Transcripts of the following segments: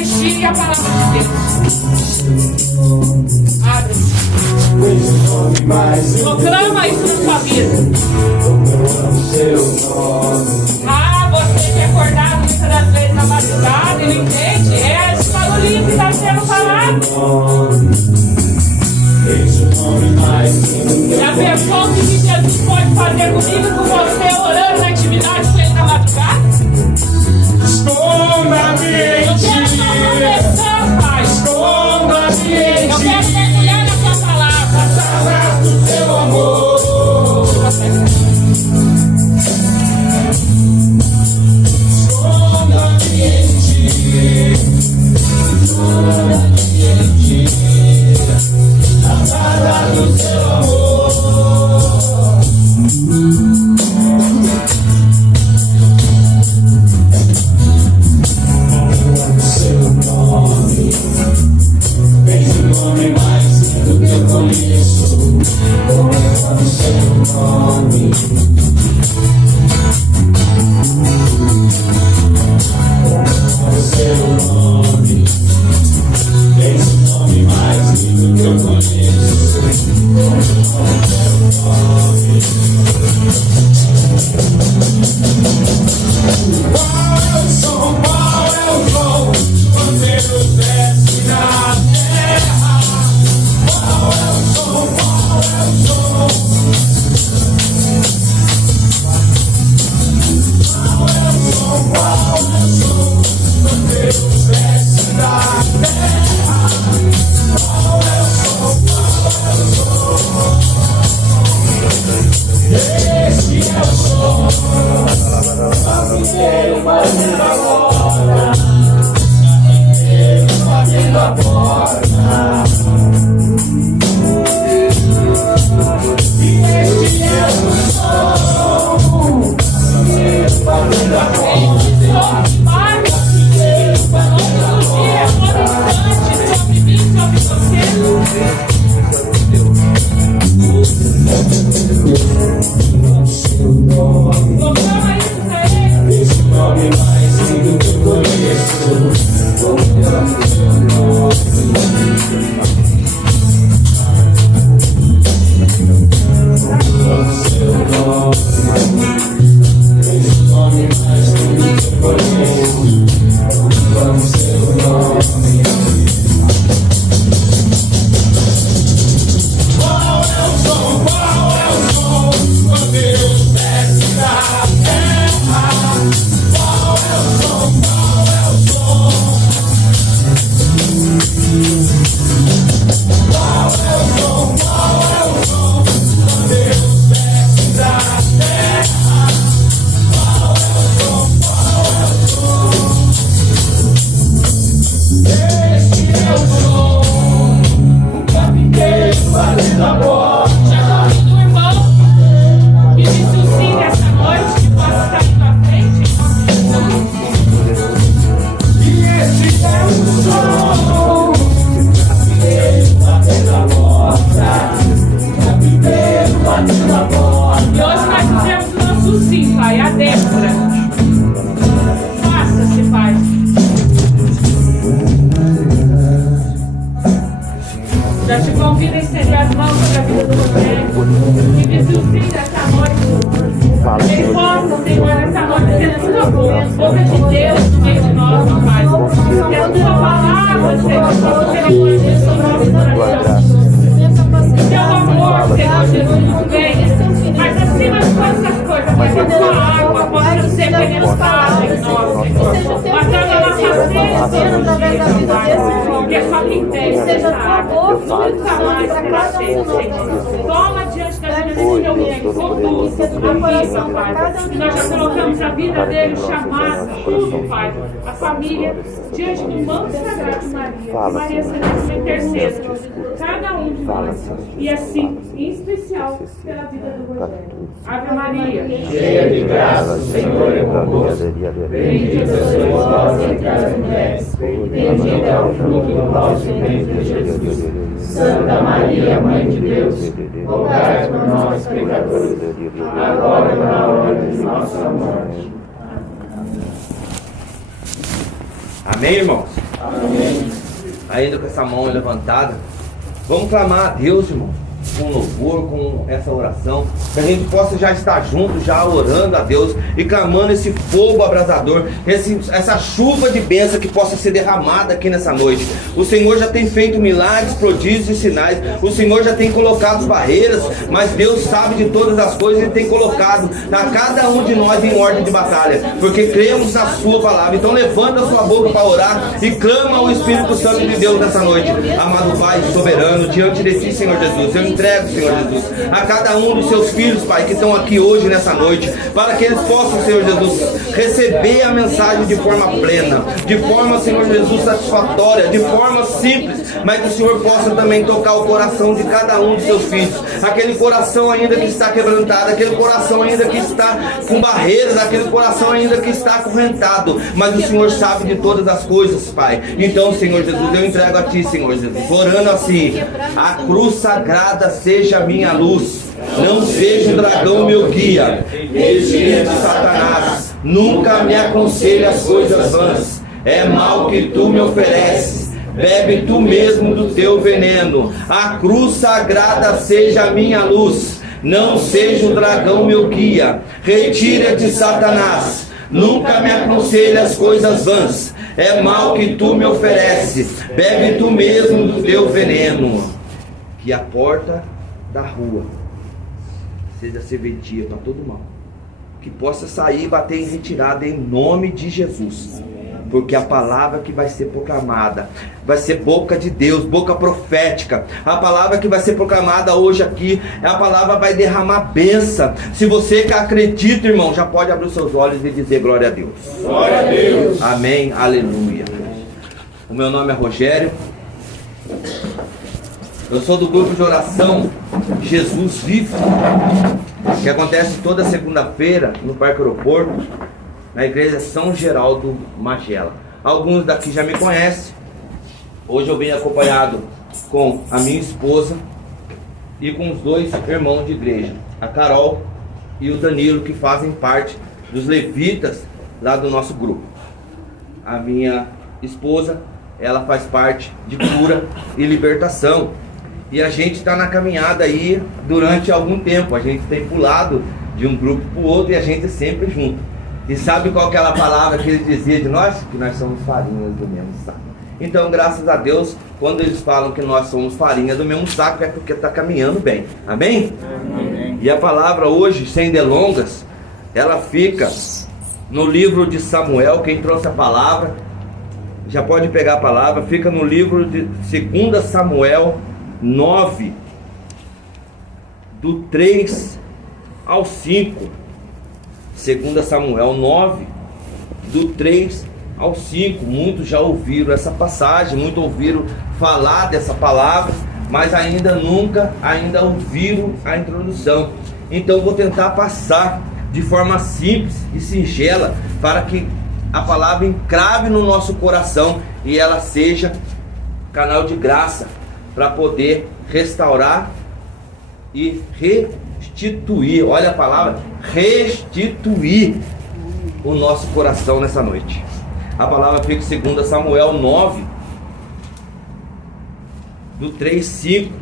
Eucaristia e a palavra de Deus. Abre. Proclama isso na sua vida. Ah, você que é acordado muitas das vezes na madrugada e não entende, é esse barulhinho que está sendo falado. Já pensou o que Jesus pode fazer comigo e com você orando na intimidade com ele na madrugada? Eu quero estar conversando, Pai. Eu quero mergulhar na tua palavra. Através do teu amor. Esconda-me em ti. Esconda-me em ti. Através do teu amor. Toma diante da vida desse teu reino, conduz a vida, Pai. Nós já colocamos a vida dele, o chamado, tudo, Pai. A família, diante do manto sagrado de Maria. Que Maria seja nossa intercessora, cada um de nós. E assim, em especial, pela vida do Rogério. Ave Maria, cheia de graça, o Senhor é convosco. Bendita sois vós entre as mulheres. Bendito é o fruto do vosso ventre, Jesus. Santa Maria, Mãe de Deus, rogai por nós, pecadores, agora e na hora de nossa morte. Amém, irmãos? Amém. Ainda com essa mão levantada, vamos clamar a Deus, irmão, com louvor, com essa oração, que a gente possa já estar junto, já orando a Deus e clamando esse fogo abrasador, essa chuva de bênção que possa ser derramada aqui nessa noite. O Senhor já tem feito milagres, prodígios e sinais, o Senhor já tem colocado barreiras, mas Deus sabe de todas as coisas e tem colocado a cada um de nós em ordem de batalha, porque cremos na sua palavra. Então levanta a sua boca para orar e clama ao Espírito Santo de Deus nessa noite. Amado Pai soberano, diante de Ti, Senhor Jesus, eu entrego, Senhor Jesus, a cada um dos seus filhos, Pai, que estão aqui hoje nessa noite, para que eles possam, Senhor Jesus, receber a mensagem de forma plena, de forma, Senhor Jesus, satisfatória, de forma simples, mas que o Senhor possa também tocar o coração de cada um dos seus filhos, aquele coração ainda que está quebrantado, aquele coração ainda que está com barreiras, aquele coração ainda que está acorrentado, mas o Senhor sabe de todas as coisas, Pai. Então, Senhor Jesus, eu entrego a Ti, Senhor Jesus, orando assim: a cruz sagrada seja minha luz, não seja o dragão meu guia, retire de Satanás, nunca me aconselhe as coisas vãs, é mal que tu me ofereces, bebe tu mesmo do teu veneno. A cruz sagrada seja minha luz, não seja o dragão meu guia, retire de Satanás, nunca me aconselhe as coisas vãs, é mal que tu me ofereces, bebe tu mesmo do teu veneno. Que a porta da rua seja serventia para todo mal, que possa sair e bater em retirada em nome de Jesus, porque a palavra que vai ser proclamada vai ser boca de Deus, boca profética. A palavra que vai ser proclamada hoje aqui, a palavra vai derramar bênção. Se você que acredita, irmão, já pode abrir os seus olhos e dizer glória a Deus. Glória a Deus. Amém, aleluia. O meu nome é Rogério, eu sou do grupo de oração Jesus Vive, que acontece toda segunda-feira no Parque Aeroporto, na igreja São Geraldo Magela. Alguns daqui já me conhecem. Hoje eu venho acompanhado com a minha esposa e com os dois irmãos de igreja, a Carol e o Danilo, que fazem parte dos levitas lá do nosso grupo. A minha esposa, ela faz parte de cura e libertação. E a gente está na caminhada aí durante algum tempo. A gente tem pulado de um grupo para o outro e a gente é sempre junto. E sabe qual que é aquela palavra que ele dizia de nós? Que nós somos farinhas do mesmo saco. Então, graças a Deus, quando eles falam que nós somos farinha do mesmo saco, é porque está caminhando bem. Amém? Amém? E a palavra hoje, sem delongas, ela fica no livro de Samuel. Quem trouxe a palavra, já pode pegar a palavra. Fica no livro de 2 Samuel 9, do 3 ao 5. 2 Samuel 9, do 3 ao 5. Muitos já ouviram essa passagem, muitos ouviram falar dessa palavra, mas ainda ouviram a introdução. Então vou tentar passar de forma simples e singela, para que a palavra encrave no nosso coração e ela seja canal de graça para poder restaurar e restituir. Olha a palavra, restituir o nosso coração nessa noite. A palavra fica em 2 Samuel 9, do 3, 5.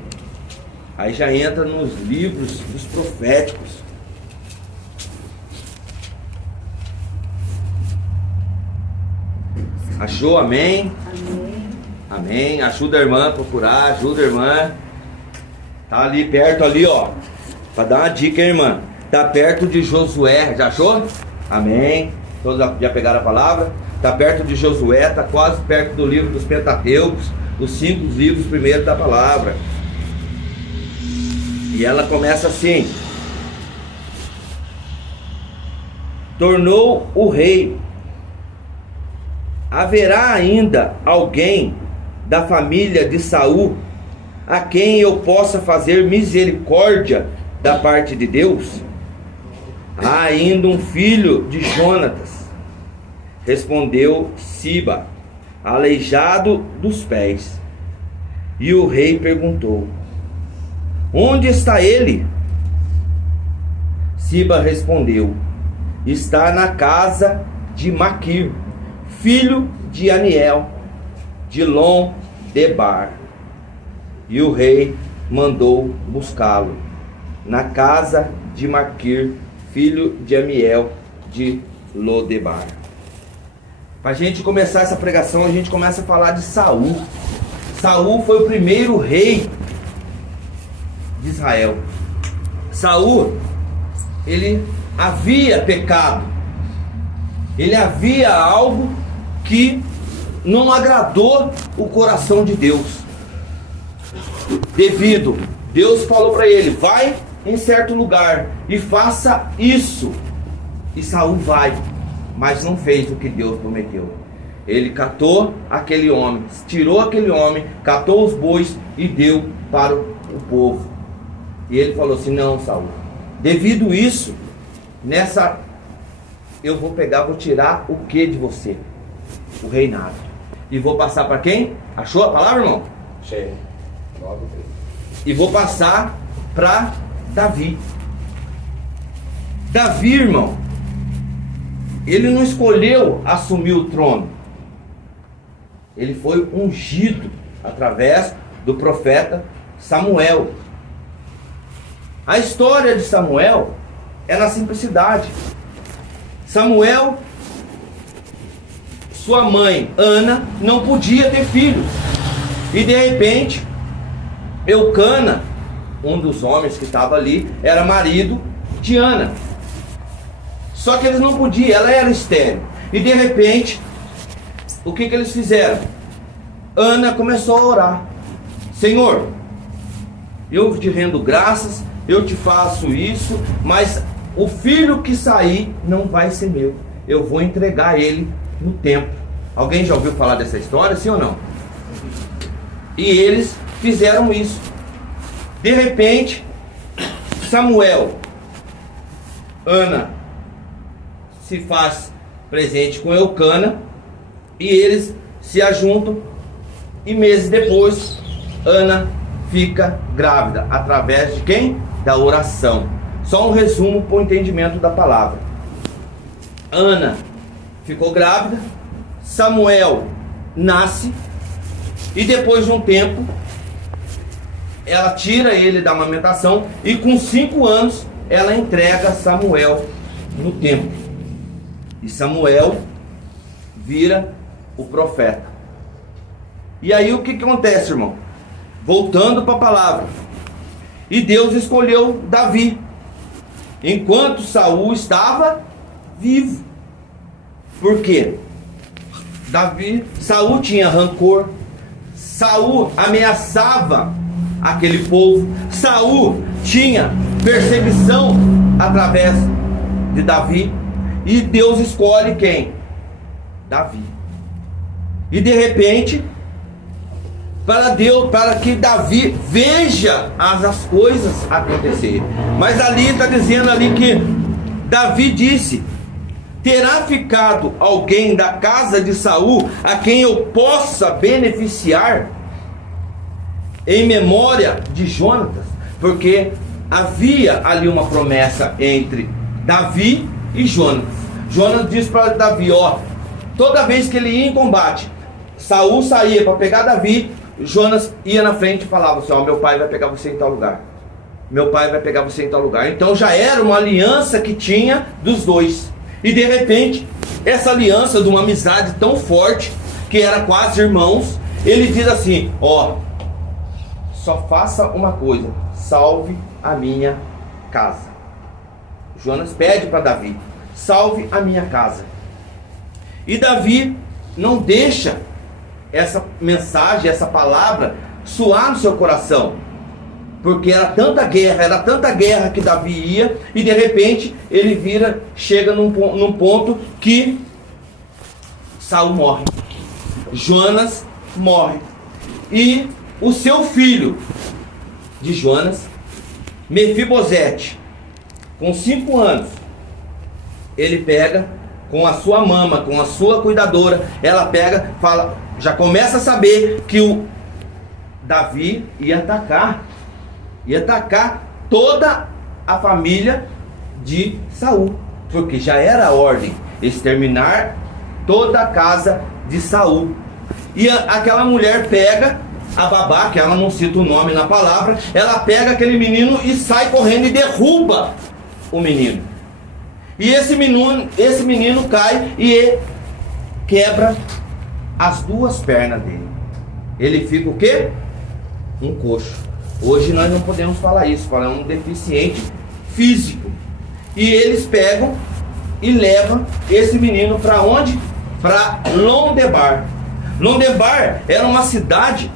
Aí já entra nos livros dos proféticos. Achou? Amém? Amém. Amém. Ajuda a irmã a procurar, ajuda a irmã. Tá ali perto ali, ó. Para dar uma dica, hein, irmã. Tá perto de Josué. Já achou? Amém. Todos já pegaram a palavra? Tá perto de Josué, tá quase perto do livro dos Pentateucos, os 5 livros primeiros da palavra. E ela começa assim: tornou o rei: haverá ainda alguém da família de Saul a quem eu possa fazer misericórdia da parte de Deus? Há ainda um filho de Jonatas, respondeu Siba, aleijado dos pés. E o rei perguntou: onde está ele? Siba respondeu: está na casa de Maquir, filho de Aniel, de Lom-debar. E o rei mandou buscá-lo na casa de Maquir, filho de Amiel de Lodebar. Para a gente começar essa pregação, a gente começa a falar de Saul. Saul foi o primeiro rei de Israel. Saul, ele havia pecado. Ele havia algo que não agradou o coração de Deus. Deus falou para ele: vai em certo lugar e faça isso. E Saul vai, mas não fez o que Deus prometeu. Ele catou aquele homem, tirou aquele homem, catou os bois e deu para o povo. E ele falou assim: não, Saul, devido isso, eu vou tirar o que de você? O reinado. E vou passar para quem? Achou a palavra, irmão? Cheio. E vou passar para Davi. Davi, irmão, ele não escolheu assumir o trono. Ele foi ungido através do profeta Samuel. A história de Samuel é na simplicidade. Samuel, sua mãe Ana não podia ter filhos. E de repente, Eucana, um dos homens que estava ali, era marido de Ana. Só que eles não podiam, ela era estéril. E de repente, o que eles fizeram? Ana começou a orar: Senhor, eu te rendo graças, eu te faço isso, mas o filho que sair não vai ser meu. Eu vou entregar ele no templo. Alguém já ouviu falar dessa história, sim ou não? E eles fizeram isso. De repente, Samuel, Ana se faz presente com Eucana e eles se ajuntam, e meses depois Ana fica grávida. Através de quem? Da oração. Só um resumo para o entendimento da palavra. Ana ficou grávida, Samuel nasce, e depois de um tempo ela tira ele da amamentação, e com 5 anos ela entrega Samuel no templo. E Samuel vira o profeta. E aí o que acontece, irmão? Voltando para a palavra. E Deus escolheu Davi enquanto Saul estava vivo. Por quê? Saul tinha rancor. Saul ameaçava aquele povo. Saul tinha perseguição através de Davi. E Deus escolhe quem? Davi. E de repente, para que Davi veja as coisas acontecerem. Mas ali está dizendo ali que Davi disse: terá ficado alguém da casa de Saul a quem eu possa beneficiar em memória de Jonatas? Porque havia ali uma promessa entre Davi e Jonatas. Jonatas disse para Davi: ó, toda vez que ele ia em combate, Saul saía para pegar Davi, Jonas ia na frente e falava assim: ó, meu pai vai pegar você em tal lugar, meu pai vai pegar você em tal lugar. Então já era uma aliança que tinha dos dois. E de repente, essa aliança de uma amizade tão forte, que era quase irmãos, ele diz assim: ó, só faça uma coisa, salve a minha casa. Jonas pede para Davi: salve a minha casa. E Davi não deixa essa mensagem, essa palavra soar no seu coração, porque era tanta guerra que Davi ia, e de repente ele chega num ponto que Saul morre, Jonas morre, e o seu filho de Jonas, Mefibosete, com 5 anos, ele pega com a sua mama, com a sua cuidadora, ela pega, fala, já começa a saber que o Davi ia atacar toda a família de Saul, porque já era a ordem exterminar toda a casa de Saul. E aquela mulher pega a babá, que ela não cita o nome na palavra, ela pega aquele menino e sai correndo e derruba o menino. E esse menino cai e quebra as duas pernas dele. Ele fica o quê? Um coxo. Hoje nós não podemos falar isso, falar um deficiente físico. E eles pegam e levam esse menino para onde? Para Londebar. Londebar era uma cidade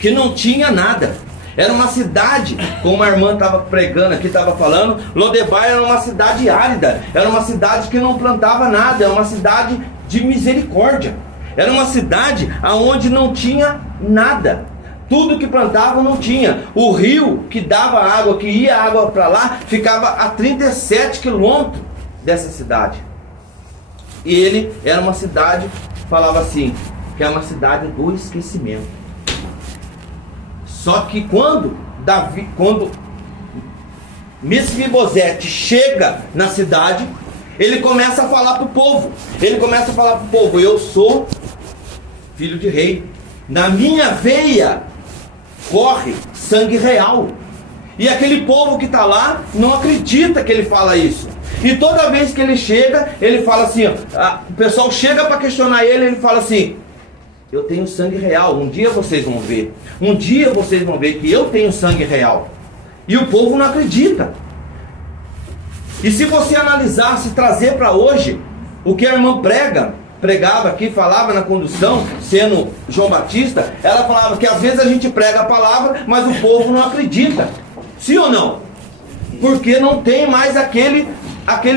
que não tinha nada. Era uma cidade, como a irmã estava pregando aqui, estava falando, Londebar era uma cidade árida, era uma cidade que não plantava nada, era uma cidade de misericórdia. Era uma cidade onde não tinha nada. Tudo que plantava não tinha. O rio que dava água, que ia água para lá, ficava a 37 quilômetros dessa cidade. E ele era uma cidade, falava assim, que é uma cidade do esquecimento. Só que quando Mefibosete chega na cidade, ele começa a falar para o povo. Eu sou filho de rei. Na minha veia corre sangue real. E aquele povo que está lá não acredita que ele fala isso. E toda vez que ele chega, ele fala assim, ó, o pessoal chega para questionar ele, ele fala assim, eu tenho sangue real, um dia vocês vão ver. Um dia vocês vão ver que eu tenho sangue real. E o povo não acredita. E se você analisar, se trazer para hoje, o que a irmã pregava aqui, falava na condução, sendo João Batista, ela falava que às vezes a gente prega a palavra, mas o povo não acredita. Sim ou não? Porque não tem mais aquele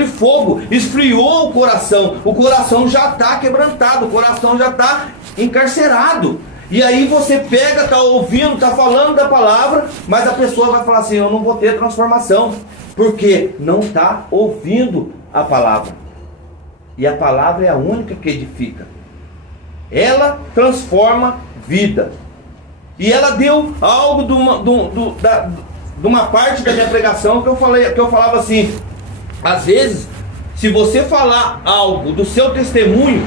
fogo, esfriou o coração já está quebrantado, o coração já está encarcerado. E aí você pega, está ouvindo, está falando da palavra, mas a pessoa vai falar assim, eu não vou ter transformação, porque não está ouvindo a palavra. E a palavra é a única que edifica. Ela transforma vida. E ela deu algo de uma parte da minha pregação que eu falava assim, às vezes, se você falar algo do seu testemunho,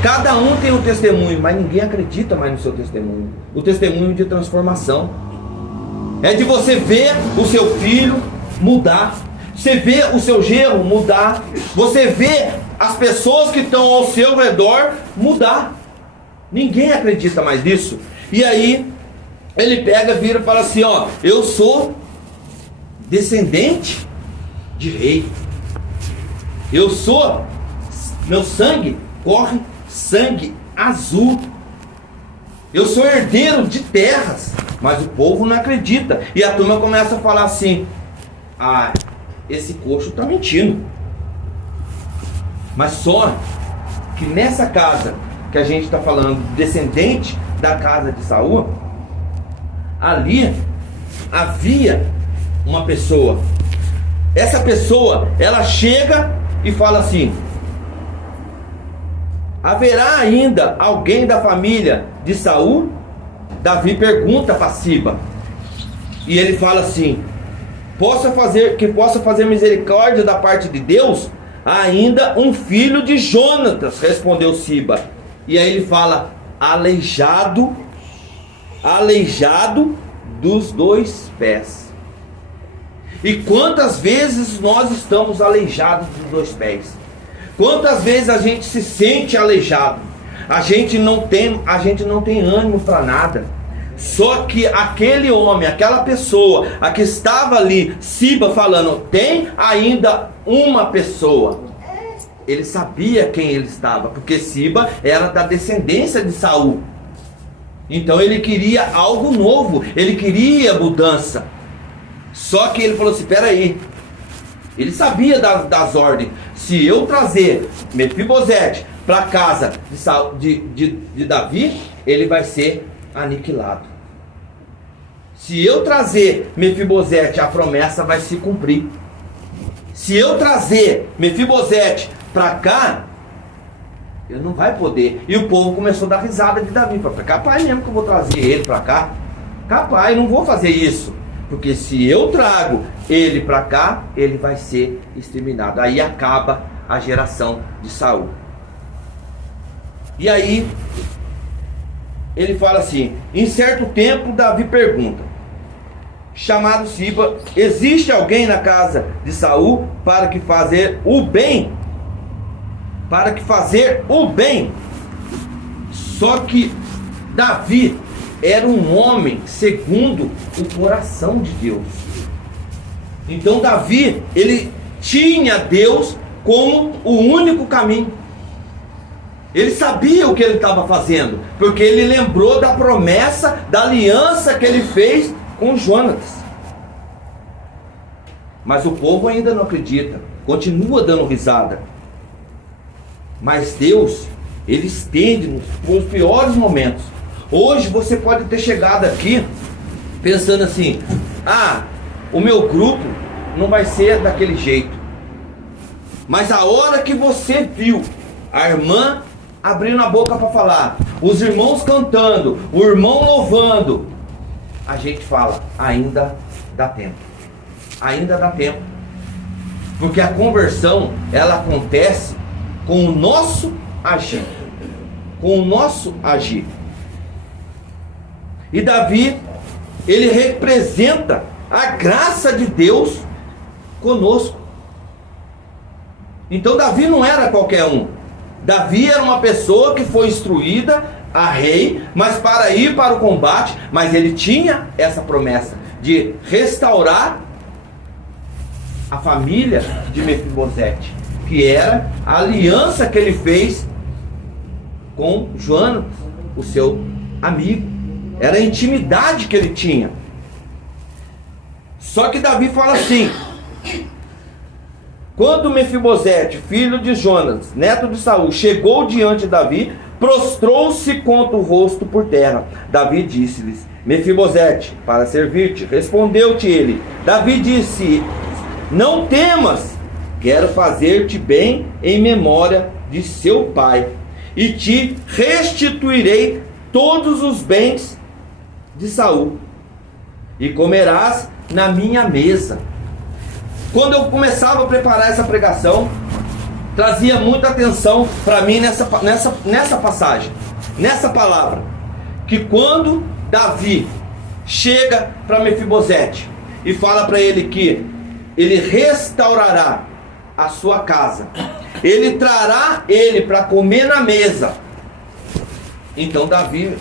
cada um tem um testemunho, mas ninguém acredita mais no seu testemunho. O testemunho de transformação é de você ver o seu filho mudar, você vê o seu genro mudar, você vê as pessoas que estão ao seu redor mudar. Ninguém acredita mais nisso. E aí ele pega, vira e fala assim, ó, eu sou descendente de rei. Eu sou, meu sangue corre sangue azul. Eu sou herdeiro de terras. Mas o povo não acredita. E a turma começa a falar assim, ah, esse coxo está mentindo. Mas só que nessa casa que a gente está falando, descendente da casa de Saul, ali havia uma pessoa. Essa pessoa, ela chega e fala assim, haverá ainda alguém da família de Saul? Davi pergunta para Siba. E ele fala assim, possa fazer misericórdia da parte de Deus? Ainda um filho de Jonatas, respondeu Siba. E aí ele fala, aleijado dos 2 pés. E quantas vezes nós estamos aleijados dos 2 pés? Quantas vezes a gente se sente aleijado? A gente não tem ânimo para nada. Só que aquele homem, aquela pessoa, a que estava ali, Siba falando, tem ainda uma pessoa. Ele sabia quem ele estava, porque Siba era da descendência de Saul. Então ele queria algo novo, ele queria mudança. Só que ele falou assim, espera aí. Ele sabia das ordens. Se eu trazer Mefibosete para a casa de Davi, ele vai ser aniquilado. Se eu trazer Mefibosete, a promessa vai se cumprir. Se eu trazer Mefibosete para cá, ele não vai poder. E o povo começou a dar risada de Davi. Falei, capaz mesmo que eu vou trazer ele para cá? Capaz, não vou fazer isso. Porque se eu trago ele para cá, ele vai ser exterminado. Aí acaba a geração de Saul. E aí, ele fala assim: em certo tempo Davi pergunta, chamado Siba, existe alguém na casa de Saul para que fazer o bem? Para que fazer o bem. Só que Davi era um homem segundo o coração de Deus. Então Davi, ele tinha Deus como o único caminho. Ele sabia o que ele estava fazendo, porque ele lembrou da promessa, da aliança que ele fez com Jonatas. Mas o povo ainda não acredita, continua dando risada. Mas Deus, ele estende nos piores momentos. Hoje você pode ter chegado aqui pensando assim: ah, o meu grupo não vai ser daquele jeito. Mas a hora que você viu a irmã abrindo a boca para falar, os irmãos cantando, o irmão louvando, a gente fala: ainda dá tempo. Ainda dá tempo. Porque a conversão, ela acontece com o nosso agir. Com o nosso agir. E Davi, ele representa a graça de Deus conosco. Então Davi não era qualquer um. Davi era uma pessoa que foi instruída a rei, mas para ir para o combate, mas ele tinha essa promessa de restaurar a família de Mefibosete, que era a aliança que ele fez com Jonatas, o seu amigo. Era a intimidade que ele tinha. Só que Davi fala assim: quando Mefibosete, filho de Jonatas, neto de Saul, chegou diante de Davi, prostrou-se contra o rosto por terra. Davi disse-lhes: Mefibosete, para servir-te. Respondeu-te ele. Davi disse: não temas, quero fazer-te bem em memória de seu pai, e te restituirei todos os bens de Saul, e comerás na minha mesa. Quando eu começava a preparar essa pregação, trazia muita atenção para mim nessa passagem, nessa palavra, que quando Davi chega para Mefibosete e fala para ele que ele restaurará a sua casa, ele trará ele para comer na mesa. Então Davi,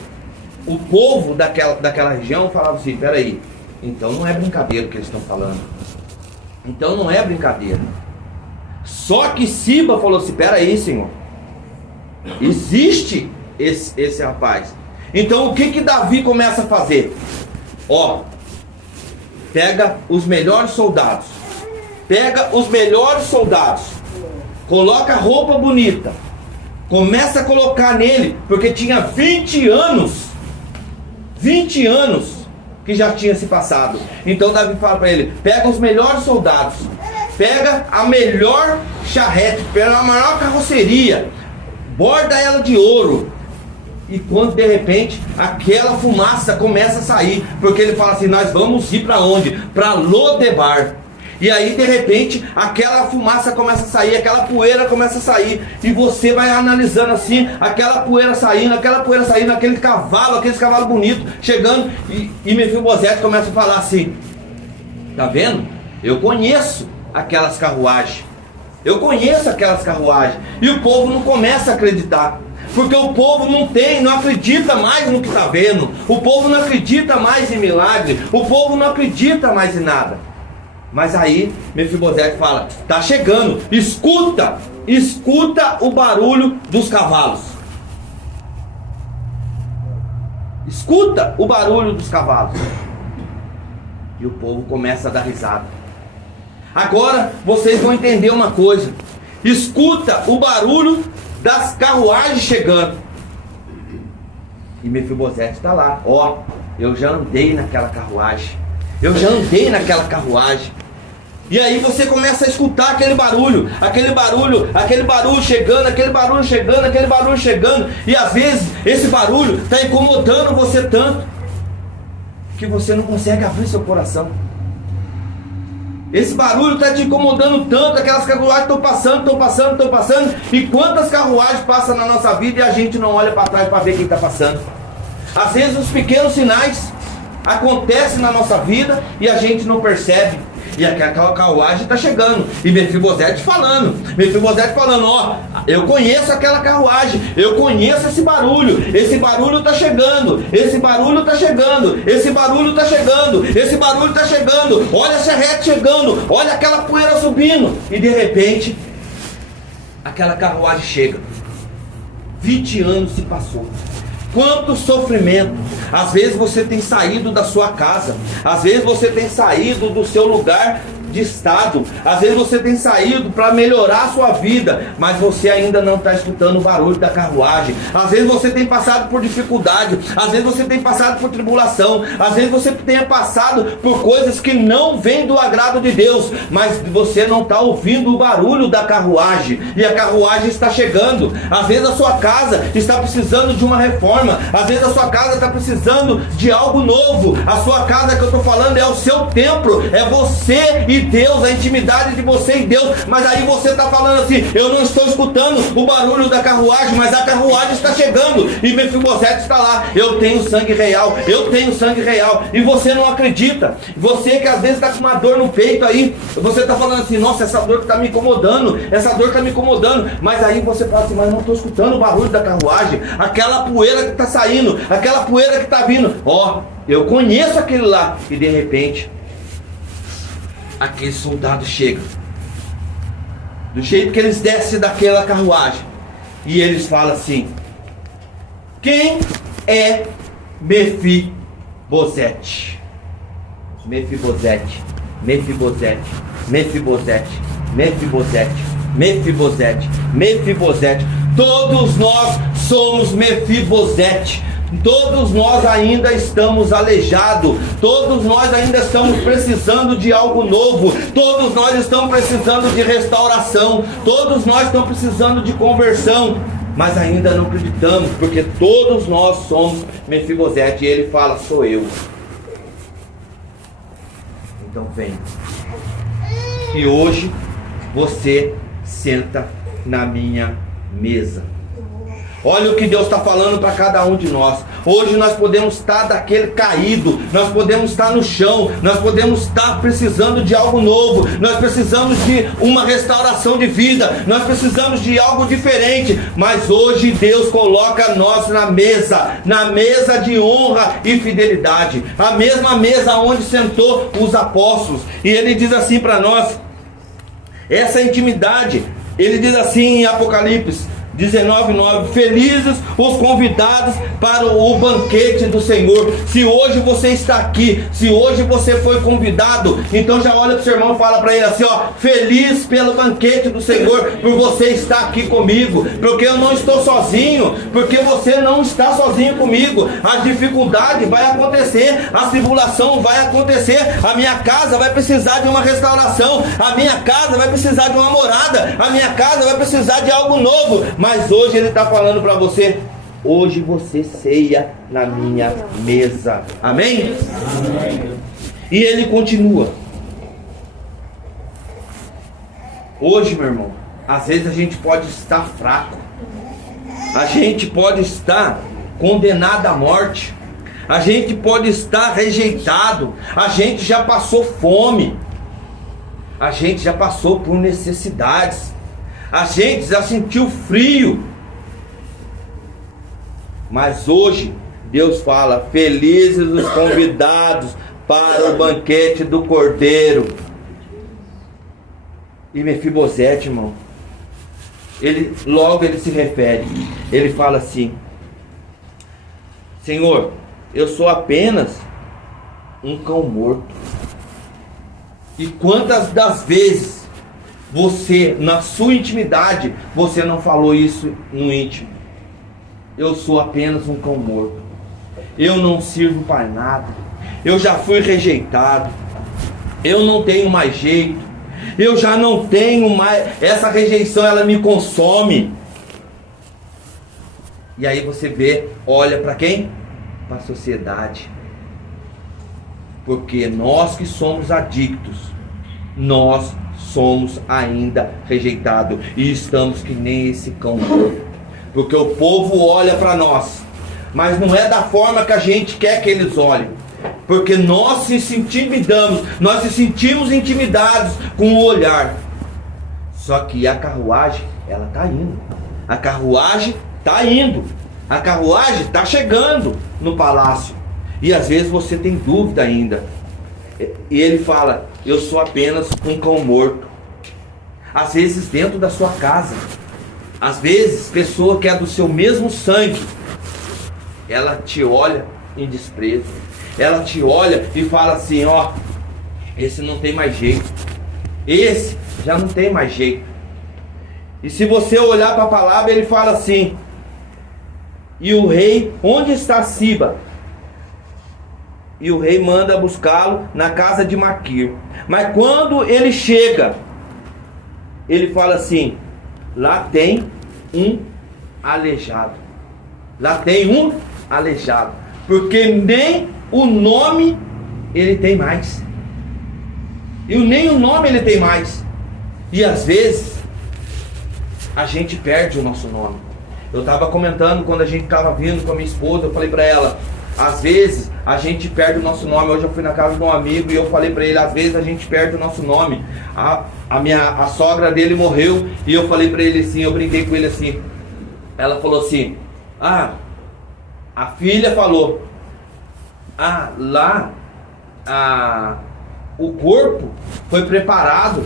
o povo daquela região falava assim: peraí, então não é brincadeira o que eles estão falando. Então não é brincadeira. Só que Siba falou assim: peraí, Senhor, existe esse rapaz. Então o que Davi começa a fazer? Ó, pega os melhores soldados, coloca roupa bonita, começa a colocar nele, porque tinha 20 anos que já tinha se passado. Então Davi fala para ele: pega os melhores soldados, pega a melhor charrete, pega a maior carroceria, borda ela de ouro. E quando de repente aquela fumaça começa a sair, porque ele fala assim: nós vamos ir para onde? Para Lodebar. E aí de repente aquela fumaça começa a sair, aquela poeira começa a sair, e você vai analisando assim, aquela poeira saindo, aqueles cavalos bonitos chegando, e Mefibosete começa a falar assim: tá vendo? Eu conheço aquelas carruagens, e o povo não começa a acreditar, porque o povo não acredita mais no que está vendo, o povo não acredita mais em milagre, o povo não acredita mais em nada. Mas aí Mefibosete fala: tá chegando, escuta o barulho dos cavalos. Escuta o barulho dos cavalos. E o povo começa a dar risada. Agora vocês vão entender uma coisa: escuta o barulho das carruagens chegando. E Mefibosete está lá: ó, eu já andei naquela carruagem. E aí você começa a escutar aquele barulho chegando, e às vezes esse barulho está incomodando você tanto que você não consegue abrir seu coração. Esse barulho está te incomodando tanto, aquelas carruagens estão passando, e quantas carruagens passam na nossa vida e a gente não olha para trás para ver quem está passando. Às vezes os pequenos sinais acontecem na nossa vida e a gente não percebe. E aquela carruagem está chegando. E Mefibosete falando, ó, eu conheço aquela carruagem, eu conheço esse barulho está chegando, esse barulho está chegando, esse barulho está chegando, esse barulho está chegando, olha a charrete chegando, olha aquela poeira subindo. E de repente, aquela carruagem chega. 20 anos se passou. Quanto sofrimento. Às vezes você tem saído da sua casa, às vezes você tem saído do seu lugar de estado, às vezes você tem saído para melhorar a sua vida, mas você ainda não está escutando o barulho da carruagem. Às vezes você tem passado por dificuldade, às vezes você tem passado por tribulação, às vezes você tem passado por coisas que não vêm do agrado de Deus, mas você não está ouvindo o barulho da carruagem, e a carruagem está chegando. Às vezes a sua casa está precisando de uma reforma, às vezes a sua casa está precisando de algo novo. A sua casa que eu estou falando é o seu templo, é você e Deus, a intimidade de você e Deus. Mas aí você está falando assim, eu não estou escutando o barulho da carruagem, mas a carruagem está chegando. E Mefibosete está lá, eu tenho sangue real, eu tenho sangue real. E você não acredita. Você que às vezes está com uma dor no peito aí, você está falando assim, nossa, essa dor que está me incomodando, essa dor está me incomodando. Mas aí você fala assim, mas eu não estou escutando o barulho da carruagem, aquela poeira que está saindo, aquela poeira que está vindo. Ó, eu conheço aquele lá. E de repente, aquele soldado chega, do jeito que eles descem daquela carruagem, e eles falam assim, quem é Mefibosete? Mefibosete, Mefibosete, Mefibosete, Mefibosete, Mefibosete, Mefibosete. Todos nós somos Mefibosete. Todos nós ainda estamos aleijados, todos nós ainda estamos precisando de algo novo, todos nós estamos precisando de restauração, todos nós estamos precisando de conversão, mas ainda não acreditamos, porque todos nós somos Mefibosete. E ele fala, sou eu. Então vem, e hoje você senta na minha mesa. Olha o que Deus está falando para cada um de nós. Hoje nós podemos estar daquele caído, nós podemos estar no chão, nós podemos estar precisando de algo novo, nós precisamos de uma restauração de vida, nós precisamos de algo diferente. Mas hoje Deus coloca nós na mesa de honra e fidelidade, a mesma mesa onde sentou os apóstolos. E ele diz assim para nós, essa intimidade. Ele diz assim em Apocalipse 19:9, felizes os convidados para o banquete do Senhor. Se hoje você está aqui, se hoje você foi convidado, então já olha para o seu irmão e fala para ele assim, ó, feliz pelo banquete do Senhor, por você estar aqui comigo, porque eu não estou sozinho, porque você não está sozinho comigo. A dificuldade vai acontecer, a tribulação vai acontecer, a minha casa vai precisar de uma restauração, a minha casa vai precisar de uma morada, a minha casa vai precisar de algo novo. Mas hoje ele está falando para você, hoje você ceia na minha mesa. Amém? Amém? E ele continua. Hoje, meu irmão, às vezes a gente pode estar fraco, a gente pode estar condenado à morte, a gente pode estar rejeitado, a gente já passou fome, a gente já passou por necessidades, a gente já sentiu frio. Mas hoje Deus fala, felizes os convidados para o banquete do Cordeiro. E Mefibosete, irmão, ele se refere, ele fala assim, Senhor, eu sou apenas um cão morto. E quantas das vezes você, na sua intimidade, você não falou isso no íntimo? Eu sou apenas um cão morto, eu não sirvo para nada, eu já fui rejeitado, eu não tenho mais jeito, eu já não tenho mais, essa rejeição ela me consome. E aí você vê, olha para quem? Para a sociedade. Porque nós que somos adictos, nós somos ainda rejeitados e estamos que nem esse cão morto. Porque o povo olha para nós, mas não é da forma que a gente quer que eles olhem. Porque nós se intimidamos, nós se sentimos intimidados com o olhar. Só que a carruagem, ela está indo. A carruagem está indo. A carruagem está chegando no palácio. E às vezes você tem dúvida ainda. E ele fala, eu sou apenas um cão morto. Às vezes dentro da sua casa. Às vezes, pessoa que é do seu mesmo sangue, ela te olha em desprezo. Ela te olha e fala assim, ó, esse não tem mais jeito. Esse já não tem mais jeito. E se você olhar para a palavra, ele fala assim, e o rei, onde está Siba? E o rei manda buscá-lo na casa de Maquir. Mas quando ele chega, ele fala assim, lá tem um aleijado. Lá tem um aleijado. Porque nem o nome ele tem mais. E nem o nome ele tem mais. E às vezes a gente perde o nosso nome. Eu estava comentando quando a gente estava vindo com a minha esposa, eu falei para ela, às vezes a gente perde o nosso nome. Hoje eu fui na casa de um amigo e eu falei para ele, às vezes a gente perde o nosso nome. A sogra dele morreu e eu falei para ele assim, eu brinquei com ele assim. Ela falou assim, a filha falou, lá o corpo foi preparado,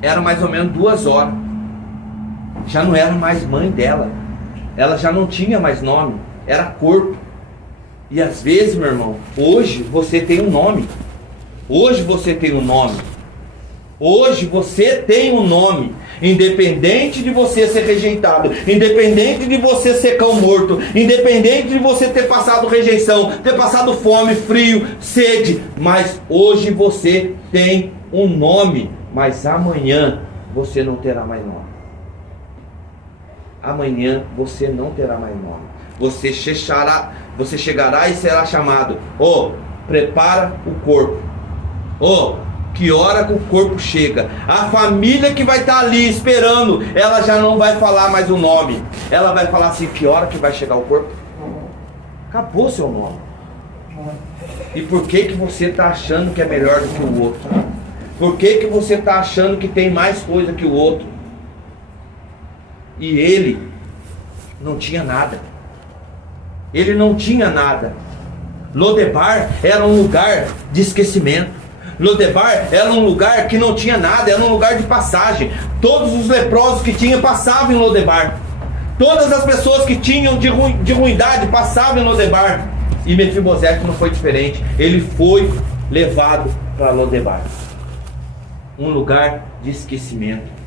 era mais ou menos 2 horas. Já não era mais mãe dela. Ela já não tinha mais nome. Era corpo. E às vezes, meu irmão, hoje você tem um nome. Hoje você tem um nome. Hoje você tem um nome. Independente de você ser rejeitado, independente de você ser cão morto, independente de você ter passado rejeição, ter passado fome, frio, sede, mas hoje você tem um nome. Mas amanhã você não terá mais nome. Amanhã você não terá mais nome. Você chegará e será chamado. Prepara o corpo. Que hora que o corpo chega. A família que vai estar ali esperando, ela já não vai falar mais o nome. Ela vai falar assim, que hora que vai chegar o corpo? Acabou seu nome. E por que você está achando que é melhor do que o outro? Por que você está achando que tem mais coisa que o outro? E ele não tinha nada. Ele não tinha nada. Lodebar era um lugar de esquecimento. Lodebar era um lugar que não tinha nada, era um lugar de passagem. Todos os leprosos que tinham passavam em Lodebar. Todas as pessoas que tinham de ruindade passavam em Lodebar. E Mefibosete não foi diferente. Ele foi levado para Lodebar, um lugar de esquecimento.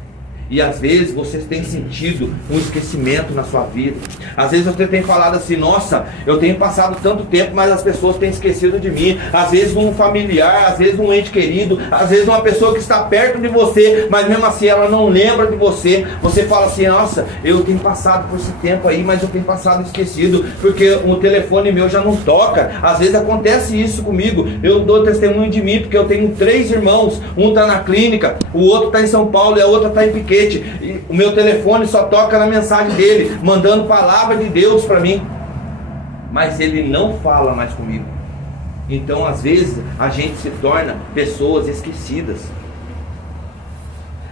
E às vezes você tem sentido um esquecimento na sua vida. Às vezes você tem falado assim, nossa, eu tenho passado tanto tempo, mas as pessoas têm esquecido de mim. Às vezes um familiar, às vezes um ente querido, às vezes uma pessoa que está perto de você, mas mesmo assim ela não lembra de você. Você fala assim, nossa, eu tenho passado por esse tempo aí, mas eu tenho passado esquecido, porque o telefone meu já não toca. Às vezes acontece isso comigo. Eu dou testemunho de mim, porque eu tenho 3 irmãos. Um está na clínica, o outro está em São Paulo e a outra está em Piquete. E o meu telefone só toca na mensagem dele, mandando palavra de Deus para mim, mas ele não fala mais comigo. Então às vezes a gente se torna pessoas esquecidas.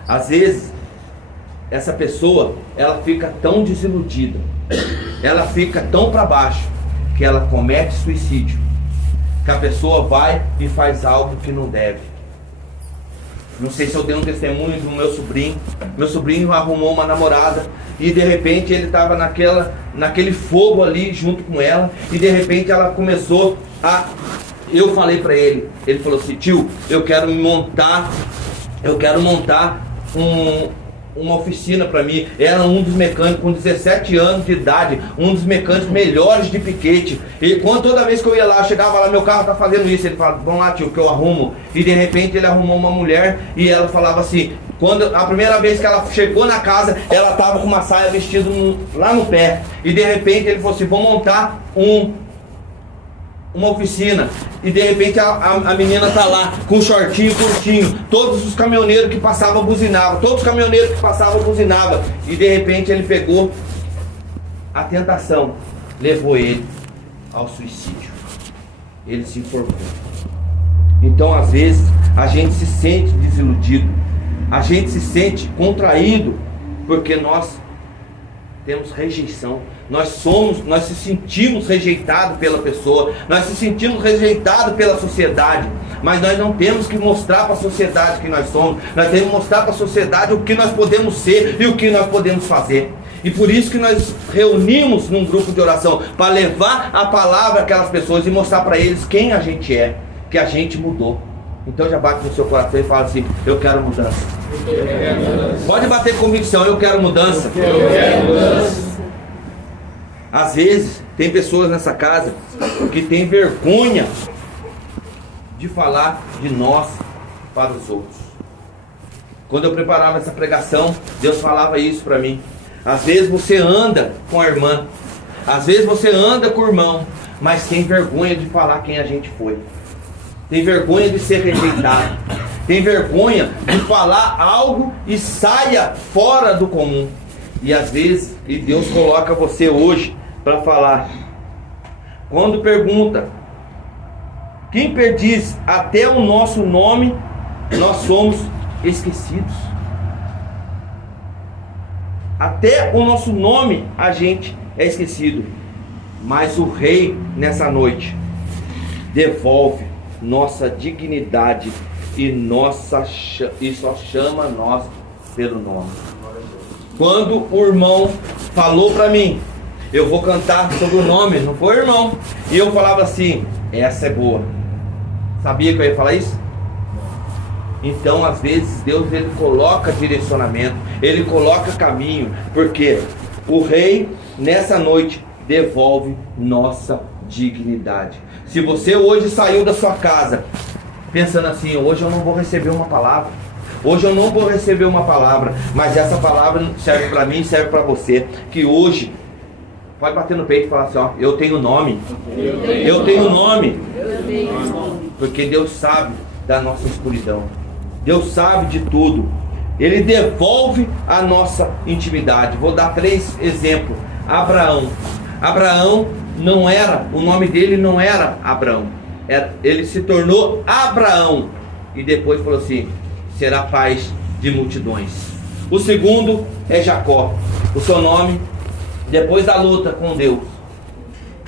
Às vezes essa pessoa, ela fica tão desiludida, ela fica tão para baixo, que ela comete suicídio, que a pessoa vai e faz algo que não deve. Não sei se eu tenho um testemunho do meu sobrinho. Meu sobrinho arrumou uma namorada e de repente ele estava naquele fogo ali junto com ela, e de repente ela começou a... Eu falei para ele, ele falou assim, tio, eu quero montar uma oficina para mim. Era um dos mecânicos com 17 anos de idade, um dos mecânicos melhores de Piquete. E toda vez que eu ia lá, eu chegava lá, meu carro tá fazendo isso. Ele falava, vamos lá, tio, que eu arrumo. E de repente ele arrumou uma mulher e ela falava assim, a primeira vez que ela chegou na casa, ela tava com uma saia vestida lá no pé. E de repente ele falou assim, vou montar uma oficina. E de repente a menina tá lá com um shortinho curtinho. Todos os caminhoneiros que passavam buzinavam. E de repente ele pegou a tentação, levou ele. ao suicídio. Ele se enforcou. Então, às vezes, a gente se sente desiludido, a gente se sente contraído, porque nós temos rejeição, nós se sentimos rejeitados pela pessoa, nós se sentimos rejeitados pela sociedade, mas nós não temos que mostrar para a sociedade que nós somos, nós temos que mostrar para a sociedade o que nós podemos ser e o que nós podemos fazer. E por isso que nós reunimos num grupo de oração, para levar a palavra àquelas pessoas e mostrar para eles quem a gente é, que a gente mudou. Então já bate no seu coração e fala assim: eu quero mudança. Pode bater convicção: eu quero mudança. Às vezes tem pessoas nessa casa que tem vergonha de falar de nós para os outros. Quando eu preparava essa pregação, Deus falava isso para mim. Às vezes você anda com a irmã, às vezes você anda com o irmão, mas tem vergonha de falar quem a gente foi. Tem vergonha de ser rejeitado. Tem vergonha de falar algo e saia fora do comum. E às vezes, e Deus coloca você hoje para falar. Quando pergunta: quem perdiz até o nosso nome, nós somos esquecidos. Até o nosso nome a gente é esquecido. Mas o Rei nessa noite devolve nossa dignidade e só chama nós pelo nome. Quando o irmão falou para mim: eu vou cantar sobre o nome, não foi, irmão? E eu falava assim: essa é boa. Sabia que eu ia falar isso? Então, às vezes, Deus, ele coloca direcionamento, ele coloca caminho, porque o Rei nessa noite devolve nossa dignidade. Se você hoje saiu da sua casa pensando assim: hoje eu não vou receber uma palavra, hoje eu não vou receber uma palavra, mas essa palavra serve para mim, serve para você, que hoje pode bater no peito e falar assim: ó, eu tenho nome, eu tenho nome, porque Deus sabe da nossa escuridão, Deus sabe de tudo, Ele devolve a nossa intimidade. Vou dar 3 exemplos. Abraão não era, o nome dele não era Abraão, ele se tornou Abraão, e depois falou assim: será pai de multidões. O segundo é Jacó. O seu nome, depois da luta com Deus,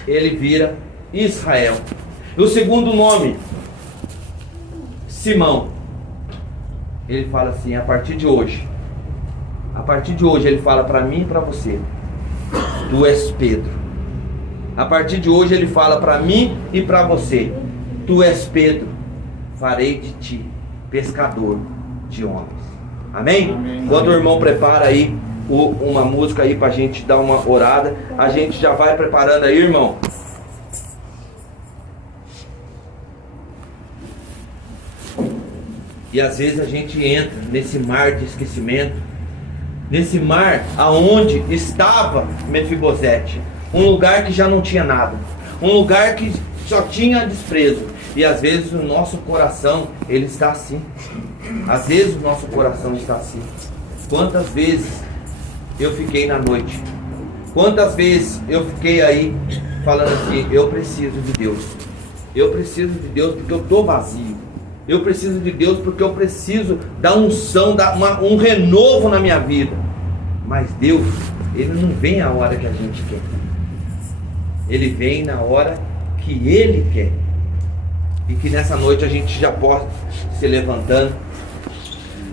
ele vira Israel. E o segundo nome, Simão, ele fala assim: a partir de hoje ele fala para mim e para você: tu és Pedro. A partir de hoje ele fala para mim e para você: tu és Pedro, farei de ti pescador de homens. Amém? Amém. Quando o irmão prepara aí uma música aí pra gente dar uma orada, a gente já vai preparando aí, irmão. E às vezes a gente entra nesse mar de esquecimento, nesse mar aonde estava Mefibosete, um lugar que já não tinha nada, um lugar que só tinha desprezo. E às vezes o nosso coração, ele está assim. Às vezes o nosso coração está assim. Quantas vezes eu fiquei na noite, quantas vezes eu fiquei aí falando assim: eu preciso de Deus, eu preciso de Deus porque eu estou vazio, eu preciso de Deus porque eu preciso da unção, dar um renovo na minha vida. Mas Deus, Ele não vem a hora que a gente quer, Ele vem na hora que Ele quer. E que nessa noite a gente já possa se levantando,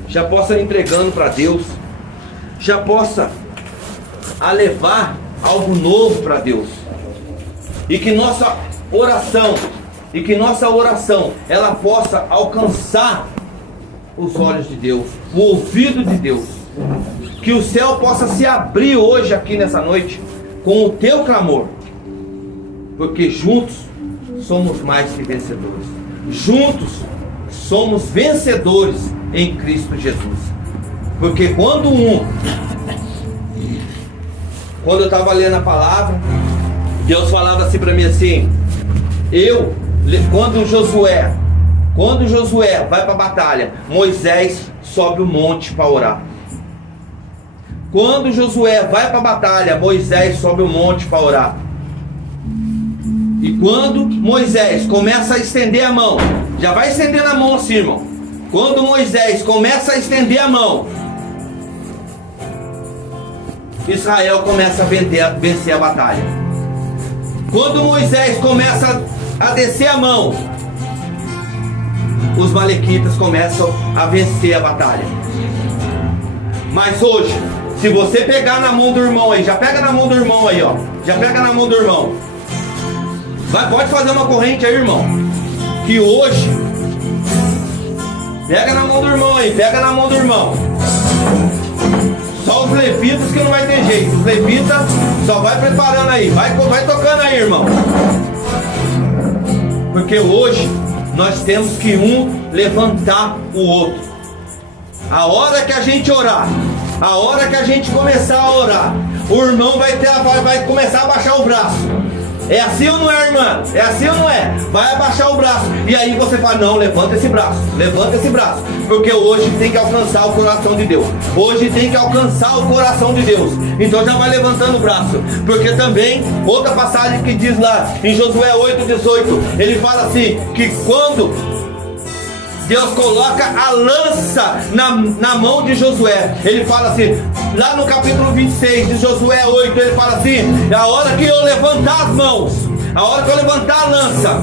já possa entregando para Deus, já possa levar algo novo para Deus. E que nossa oração, ela possa alcançar os olhos de Deus, o ouvido de Deus. Que o céu possa se abrir hoje aqui nessa noite com o teu clamor. Porque juntos somos mais que vencedores. Juntos somos vencedores em Cristo Jesus. Porque quando eu estava lendo a palavra, Deus falava assim para mim assim: quando Josué vai para a batalha, Moisés sobe o monte para orar. Quando Josué vai para a batalha, Moisés sobe o monte para orar. E quando Moisés começa a estender a mão, já vai estendendo a mão assim, irmão. Quando Moisés começa a estender a mão, Israel começa a vencer a batalha. Quando Moisés começa a descer a mão, os malequitas começam a vencer a batalha. Mas hoje, se você pegar na mão do irmão aí, já pega na mão do irmão aí, ó. Já pega na mão do irmão. Pode fazer uma corrente aí, irmão. Que hoje, pega na mão do irmão aí, pega na mão do irmão. Só os levitas que não vai ter jeito. Os levitas só vai preparando aí. Vai tocando aí, irmão. Porque hoje nós temos que um levantar o outro. A hora que a gente orar, a hora que a gente começar a orar, o irmão vai começar a baixar o braço. É assim ou não é, irmã? É assim ou não é? Vai abaixar o braço. E aí você fala, não, levanta esse braço. Levanta esse braço. Porque hoje tem que alcançar o coração de Deus. Hoje tem que alcançar o coração de Deus. Então já vai levantando o braço. Porque também, outra passagem que diz lá em Josué 8,18, ele fala assim, que quando Deus coloca a lança na mão de Josué, ele fala assim, lá no capítulo 26 de Josué 8, ele fala assim, a hora que eu levantar as mãos, a hora que eu levantar a lança,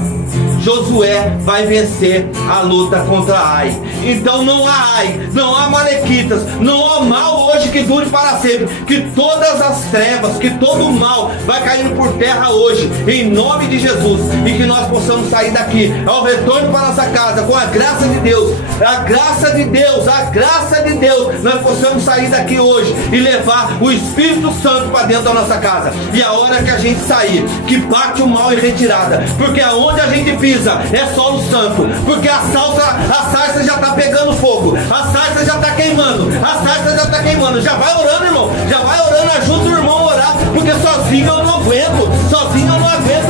Josué vai vencer a luta contra Ai. Então não há Ai, não há malequitas, não há mal hoje que dure para sempre. Que todas as trevas, que todo o mal vai caindo por terra hoje, em nome de Jesus. E que nós possamos sair daqui, ao retorno para nossa casa, com a graça de Deus, a graça de Deus, a graça de Deus, nós possamos sair daqui hoje e levar o Espírito Santo para dentro da nossa casa. E a hora que a gente sair, que bate o mal em retirada, porque aonde a gente pisa é solo santo, porque a sarça já está pegando fogo, a sarça já está queimando, já vai orando, irmão, já vai orando, ajuda o irmão a orar, porque sozinho eu não aguento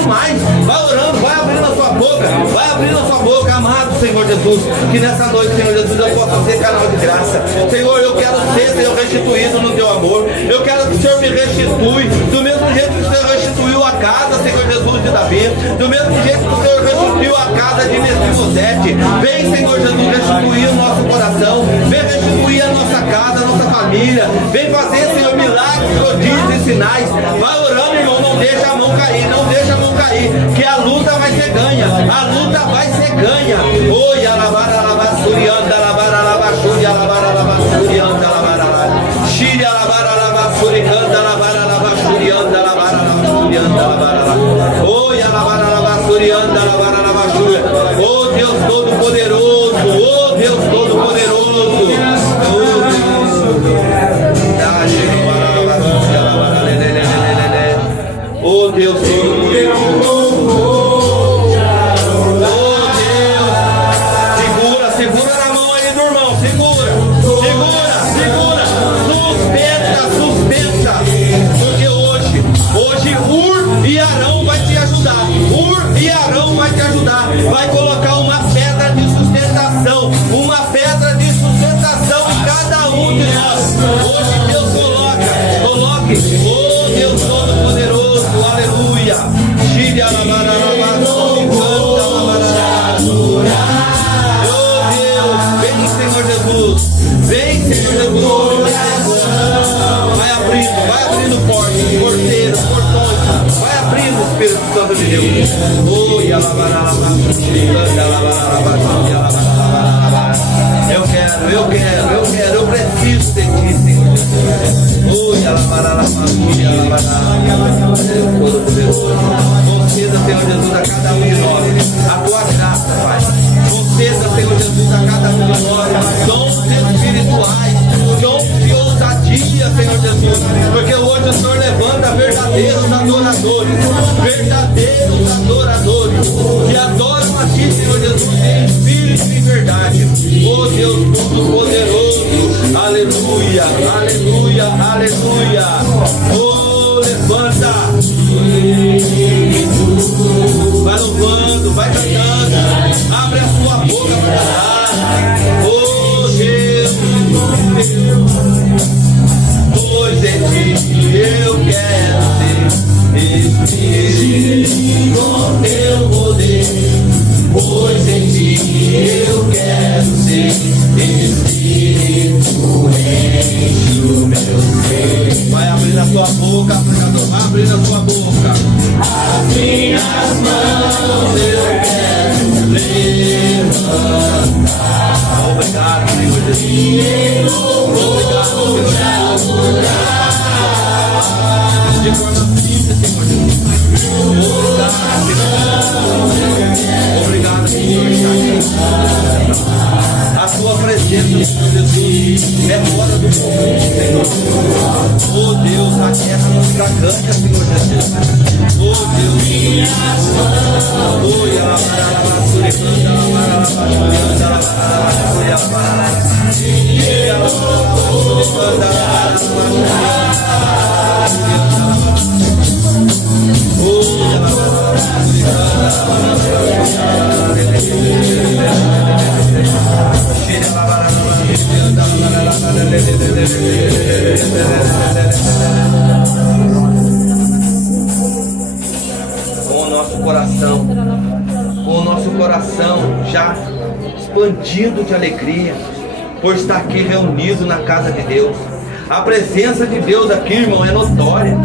mais. Vai orando, vai abrindo a sua boca, amado Senhor Jesus, que nessa noite, Senhor Jesus, eu possa ser canal de graça. Senhor, eu quero ser, Senhor, restituído no teu amor. Eu quero que o Senhor me restitui do mesmo jeito que o Senhor restituiu a casa, Senhor Jesus, de Davi, do mesmo jeito que o Senhor restituiu a casa de Mefibosete. Vem, Senhor Jesus, restituir o nosso coração, vem restituir a nossa casa, a nossa família, vem fazer, Senhor, milagres, prodígios e sinais. Vai orando, irmão, não deixa a mão cair, que a luta vai ser ganha, Oi, alabara, alabasurianda, alabara, alabashuri, alabara, alabasurianda, alabara, shiri, alabara, alabasurianda, alabara, alabashurianda, alabara, alabasurianda, alabara, oi, alabara, alabasurianda, alabara, alabashuri. Oh Deus Todo-Poderoso, oh Deus Todo-Poderoso, oh Deus Todo-Poderoso. Vai colocar uma pedra de sustentação em cada um de nós. Hoje Deus coloque, oh Deus Todo-Poderoso, aleluia. Oh Deus, vem Senhor Jesus, vai abrindo portas, porteiros, portões, vai abrindo o Espírito Santo de Deus. Oh, eu preciso de ti, Senhor Jesus. Oh, Todo-Poderoso, conceda, Senhor Jesus, a cada um de nós a tua graça, Pai. Conceda, Senhor Jesus, a cada um de nós dons espirituais, dons de ousadia, Senhor Jesus, porque hoje o Senhor levanta verdadeiros adoradores, que adoram a ti, Senhor Jesus, em espírito e em verdade. Oh Deus Todo-Poderoso, aleluia, aleluia, aleluia. Oh, levanta, vai louvando, vai cantando, abre a sua boca para orar. Oh Deus, pois em ti eu quero ser. Obrigado, Senhor Jesus. Obrigado, Senhor Jesus. De forma simples, Senhor Jesus. Obrigado, Senhor. A tua presença, Senhor Jesus, é fora do mundo, Senhor. Oh Deus, a terra nos traganha, Senhor Jesus. Oh Deus, com o nosso coração já expandido de alegria por estar aqui reunido na casa de Deus. A presença de Deus aqui, irmão, é notória.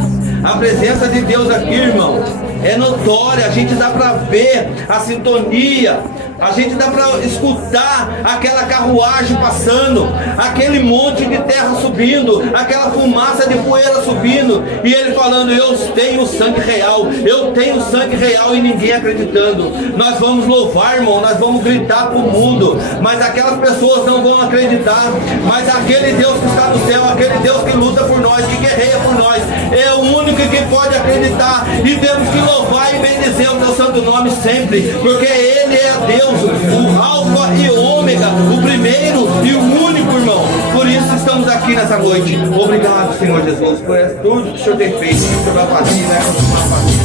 A presença de Deus aqui, irmão, é notória. A gente dá para ver a sintonia, a gente dá para escutar aquela carruagem passando, aquele monte de terra subindo, aquela fumaça de poeira subindo, e ele falando: eu tenho sangue real, eu tenho sangue real, e ninguém acreditando. Nós vamos louvar, irmão, nós vamos gritar para o mundo, mas aquelas pessoas não vão acreditar. Mas aquele Deus que está no céu, aquele Deus que luta por nós, que guerreia por nós, é o único que pode acreditar, e temos que louvar e bendizer o teu santo nome sempre, porque ele é Deus, o alfa e o ômega, o primeiro e o único, irmão. Por isso estamos aqui nessa noite. Obrigado, Senhor Jesus, por tudo que o Senhor tem feito, que o Senhor vai fazer e vai continuar fazendo.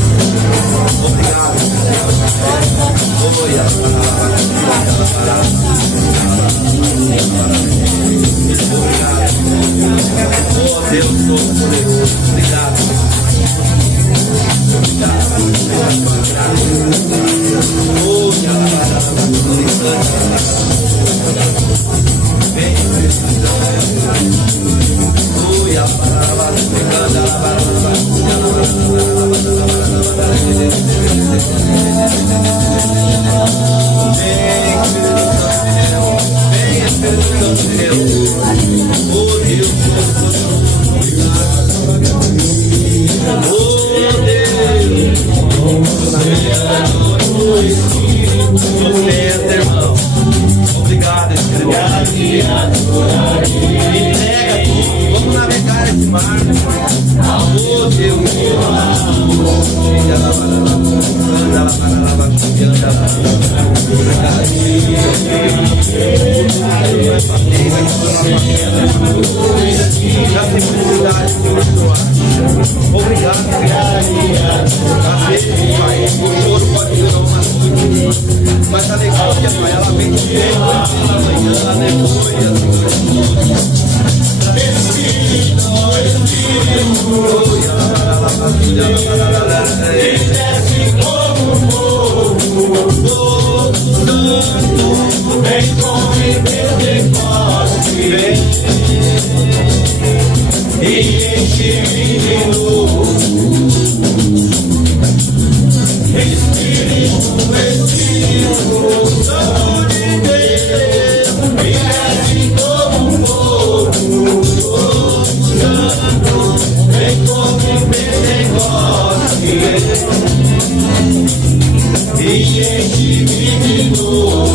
Obrigado. Oh Deus Todo-Poderoso, obrigado. Sustenta, irmão. Obrigado, Espírito. Entrega tudo. Vamos navegar esse mar. Oh Deus. Da simplicidade, Senhor. Obrigado, às vezes, Pai, o choro pode durar uma noite, mas a alegria, Pai, ela vem de dentro, pela manhã, aleluia, vem com e enche-me de novo. Espírito Santo de Deus, me desce como um fogo. Santo, vem como em Pentecostes e enche-me de novo.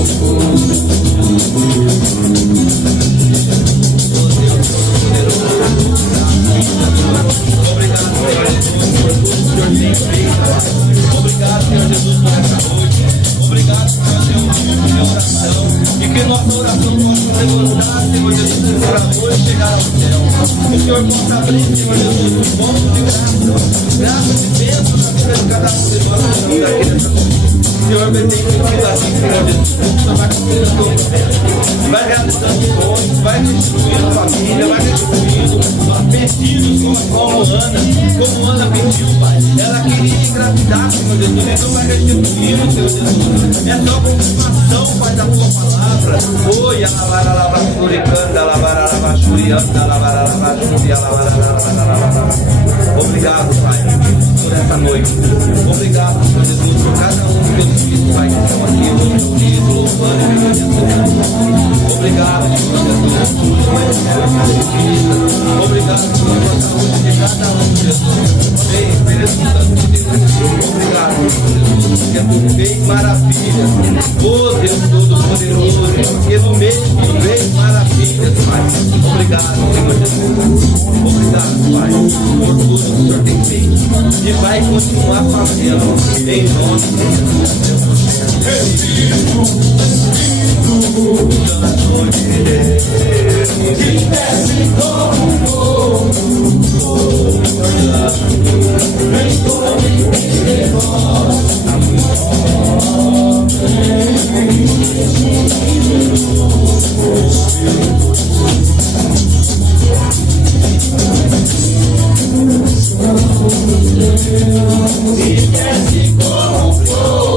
Obrigado, Senhor Jesus, por tudo que o Senhor tem feito. Obrigado, Senhor Jesus, por essa noite. Obrigado, Senhor Deus, por oração. E que nossa oração possa levantar, Senhor Jesus, esse orador e chegar ao céu. Que o Senhor possa abrir, Senhor Jesus, um ponto de graça. Graça de bênção na vida de cada um de nós que estamos aqui nessa noite. Senhor, tem sido assim, Senhor Jesus. O Senhor vai cumprir a tua promessa. Vai realizando sonhos, vai restituindo a família, vai restituindo pedidos como Ana pediu, Pai. Ela queria engravidar, Senhor Jesus. Então vai restituindo, Senhor Jesus. É só confirmação, Pai, da tua palavra. Oi, obrigado, Pai, por essa noite. Obrigado, Senhor Jesus, por cada um dos teus Obrigado pela saúde de cada um, Jesus. Vem, Espírito Santo de Deus. Obrigado, Jesus, porque tu fez maravilhas. Oh, Deus Todo-Poderoso, porque no meio tu fez maravilhas, Pai. Obrigado, Senhor Jesus. Obrigado, Pai, por tudo que o Senhor tem feito e vai continuar fazendo em nome de Jesus. Que desce como fogo, vem como que desce como fogo.